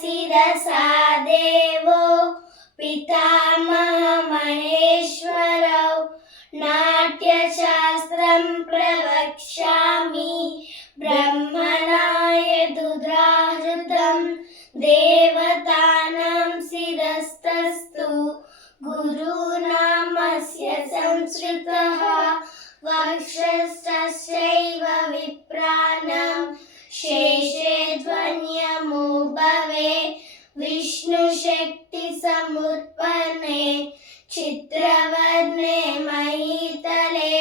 शिरसा देवो पितामहमहेश्वरौ नाट्यशास्त्रं प्रवक्ष्यामि ब्रह्मणा यदुदाहृतं देवतानां शिरस्तस्तु गुरूणामस्य संस्कृतः वक्षस्थश्चैव विप्राणां शेषे ध्वन्यमो भवे विष्णुशक्तिसमुत्पन्ने चित्रवर्णे महीतले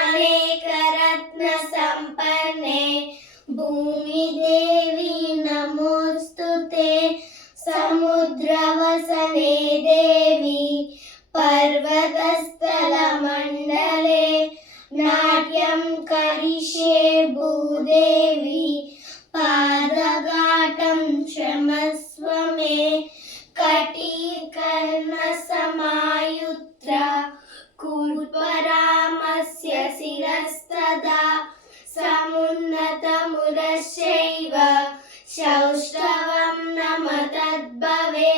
अनेकरत्नसम्पन्ने भूमिदेवी नमोऽस्तुते समुद्रवसने देवी पर्वतस्थलमण्डले नाट्यं करिष्ये भूदेवी पादघातं क्षमस्व मे कटिकर्णसमायुत्रा कूर्परामस्य शिरस्तदा समुन्नतमुरश्चैव सौष्ठवं नमतद्भवे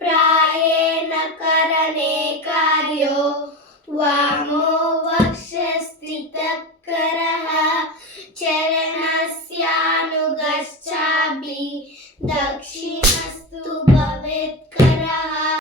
प्रायेण करणे कार्यो वामो वक्षस्थितः